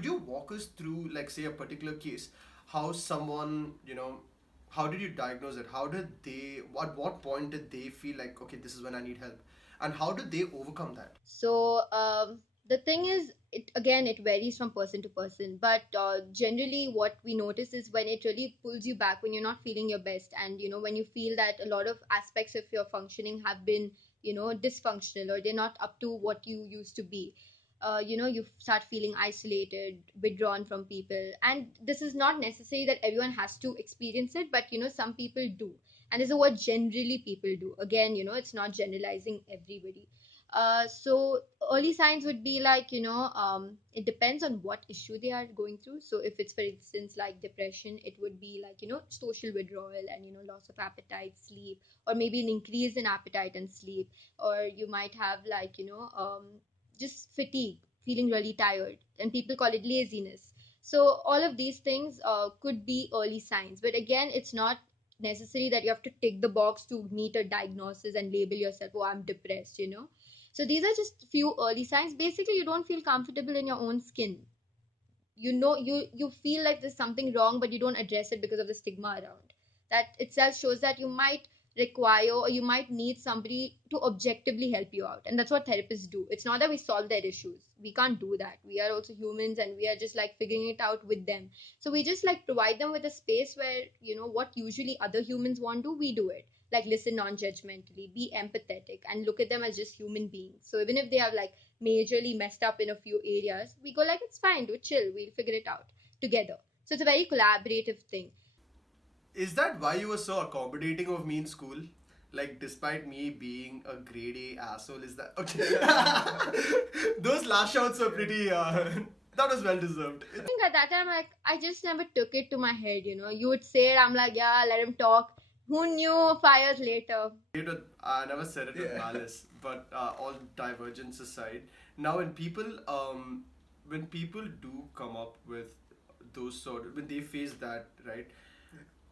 could you walk us through, like, say, a particular case, how someone, how did you diagnose it? How did they, at what point did they feel like, okay, this is when I need help? And how did they overcome that? So the thing is, it again it varies from person to person. But generally, what we notice is when it really pulls you back when you're not feeling your best, and when you feel that a lot of aspects of your functioning have been dysfunctional, or they're not up to what you used to be. You start feeling isolated, withdrawn from people, and this is not necessary that everyone has to experience it, but some people do. And there's a word generally people do. Again, it's not generalizing everybody. So early signs would be like, it depends on what issue they are going through. So if it's, for instance, like depression, it would be like, social withdrawal and, loss of appetite, sleep, or maybe an increase in appetite and sleep. Or you might have like, just fatigue, feeling really tired, and people call it laziness. So all of these things could be early signs. But again, it's not necessary that you have to tick the box to meet a diagnosis and label yourself, oh, I'm depressed. So these are just few early signs. Basically, you don't feel comfortable in your own skin. You feel like there's something wrong, but you don't address it because of the stigma around. That itself shows that you might require, or you might need somebody to objectively help you out. And that's what therapists do. It's not that we solve their issues. We can't do that. We are also humans, and we are just like figuring it out with them. So we just like provide them with a space where, what usually other humans want to, we do it. Like listen non-judgmentally, be empathetic, and look at them as just human beings. So even if they have like majorly messed up in a few areas, we go like, it's fine, do chill, we'll figure it out together. So it's a very collaborative thing. Is that why you were so accommodating of me in school? Like, despite me being a grade A asshole, is that okay? Those lash outs were pretty. That was well deserved. I think at that time, like, I just never took it to my head. You would say it, I'm like, yeah, let him talk. Who knew 5 years later? I never said it with malice, but all divergence aside, now when people do come up with those sort of, when they face that, right?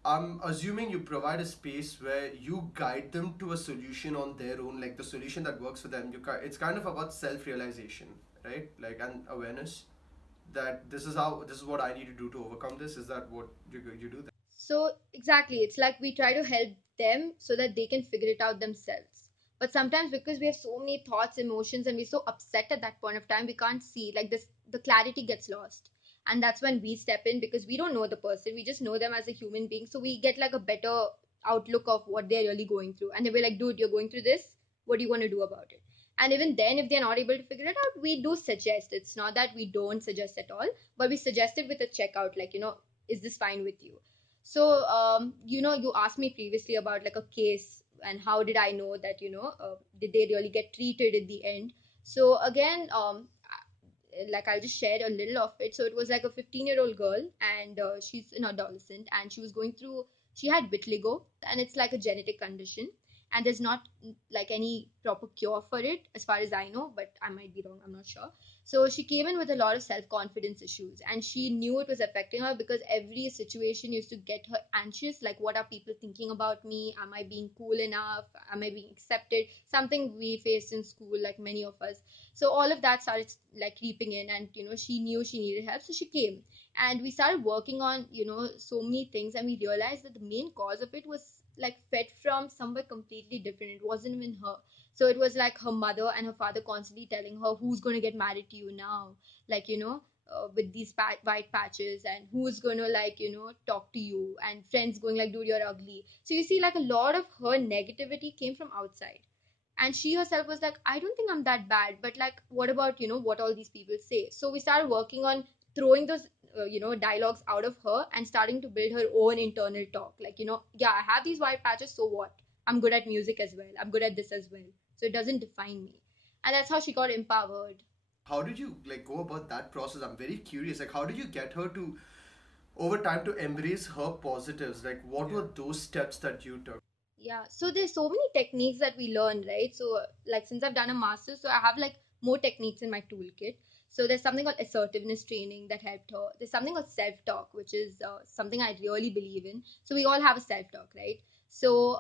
I'm assuming you provide a space where you guide them to a solution on their own, like the solution that works for them. It's kind of about self-realization, right? Like, and awareness that this is what I need to do to overcome this. Is that what you do? So exactly, it's like we try to help them so that they can figure it out themselves. But sometimes because we have so many thoughts, emotions, and we're so upset at that point of time, we can't see like this. The clarity gets lost, and that's when we step in because we don't know the person. We just know them as a human being, so we get like a better outlook of what they're really going through. And they were like, "Dude, you're going through this. What do you want to do about it?" And even then, if they're not able to figure it out, we do suggest. It's not that we don't suggest at all, but we suggest it with a checkout, like, is this fine with you? So, you asked me previously about like a case and how did I know that, did they really get treated in the end? So, again, like I'll just share a little of it. So, it was like a 15-year-old girl, and she's an adolescent, and she was going through, she had vitiligo, and it's like a genetic condition. And there's not like any proper cure for it, as far as I know, but I might be wrong, I'm not sure. So she came in with a lot of self confidence issues, and she knew it was affecting her because every situation used to get her anxious. Like, what are people thinking about me? Am I being cool enough? Am I being accepted? Something we faced in school, like many of us. So, all of that started like creeping in, and she knew she needed help. So, she came, and we started working on, so many things, and we realized that the main cause of it was like fed from somewhere completely different. It wasn't even her. So it was like her mother and her father constantly telling her, who's going to get married to you now, like, with these white patches, and who's going to, like, talk to you, and friends going like, dude, you're ugly. So you see, like, a lot of her negativity came from outside, and she herself was like, I don't think I'm that bad, but like, what about, what all these people say? So we started working on throwing those dialogues out of her and starting to build her own internal talk, like, yeah, I have these white patches, so what? I'm good at music as well, I'm good at this as well, so it doesn't define me. And that's how she got empowered. How did you, like, go about that process? I'm very curious. Like, how did you get her to over time to embrace her positives? Like, what were those steps that you took? Yeah, so there's so many techniques that we learn, right? So like, since I've done a master's, so I have like more techniques in my toolkit. So there's something called assertiveness training that helped her. There's something called self-talk, which is something I really believe in. So we all have a self-talk, right? So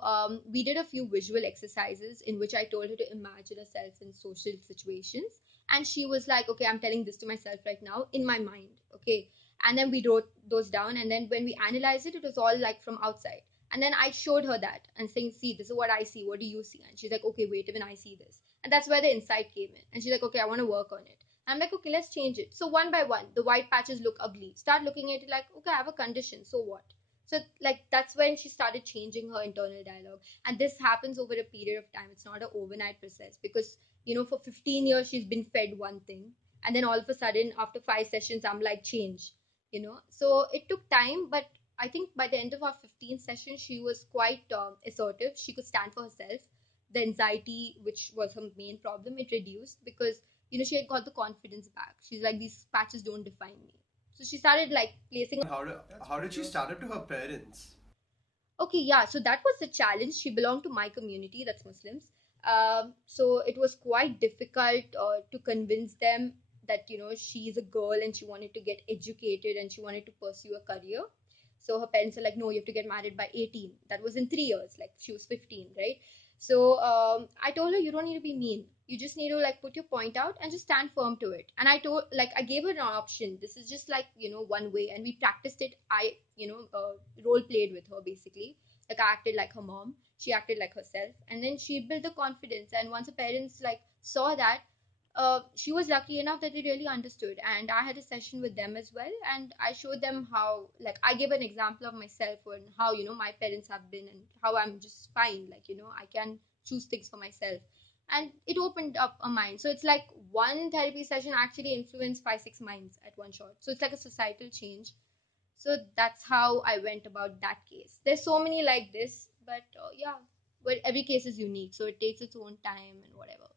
we did a few visual exercises in which I told her to imagine herself in social situations, And she was like, okay, I'm telling this to myself right now in my mind. Okay. And then we wrote those down, and then when we analyzed it, it was all like from outside. And then I showed her that and saying, see, this is what I see, what do you see? And she's like, okay, wait, even I see this. And that's where the insight came in. And she's like, okay, I want to work on it. I'm like, okay, let's change it. So one by one, the white patches look ugly. Start looking at it like, okay, I have a condition, so what? So like that's when she started changing her internal dialogue. And this happens over a period of time. It's not an overnight process, because for 15 years she's been fed one thing, and then all of a sudden after 5 sessions I'm like, change. So it took time, but I think by the end of our 15 sessions she was quite assertive. She could stand for herself. The anxiety, which was her main problem, it reduced, because she had got the confidence back. She's like, these patches don't define me. So she started like placing. How did she stand up to her parents? Okay, yeah, so that was the challenge. She belonged to my community, that's Muslims. So it was quite difficult to convince them that she's a girl and she wanted to get educated and she wanted to pursue a career. So her parents are like, no, you have to get married by 18. That was in 3 years, like she was 15, right? So I told her, you don't need to be mean. You just need to like put your point out and just stand firm to it. And I gave her an option. This is just like one way, and we practiced it. I role played with her basically. Like I acted like her mom, she acted like herself, and then she built the confidence. And once her parents like saw that, she was lucky enough that they really understood. And I had a session with them as well, and I showed them how, like, I gave an example of myself and how my parents have been, and how I'm just fine, like I can choose things for myself. And it opened up a mind. So it's like one therapy session actually influenced 5 6 minds at one shot. So it's like a societal change. So that's how I went about that case. There's so many like this, but yeah, but every case is unique, so it takes its own time and whatever.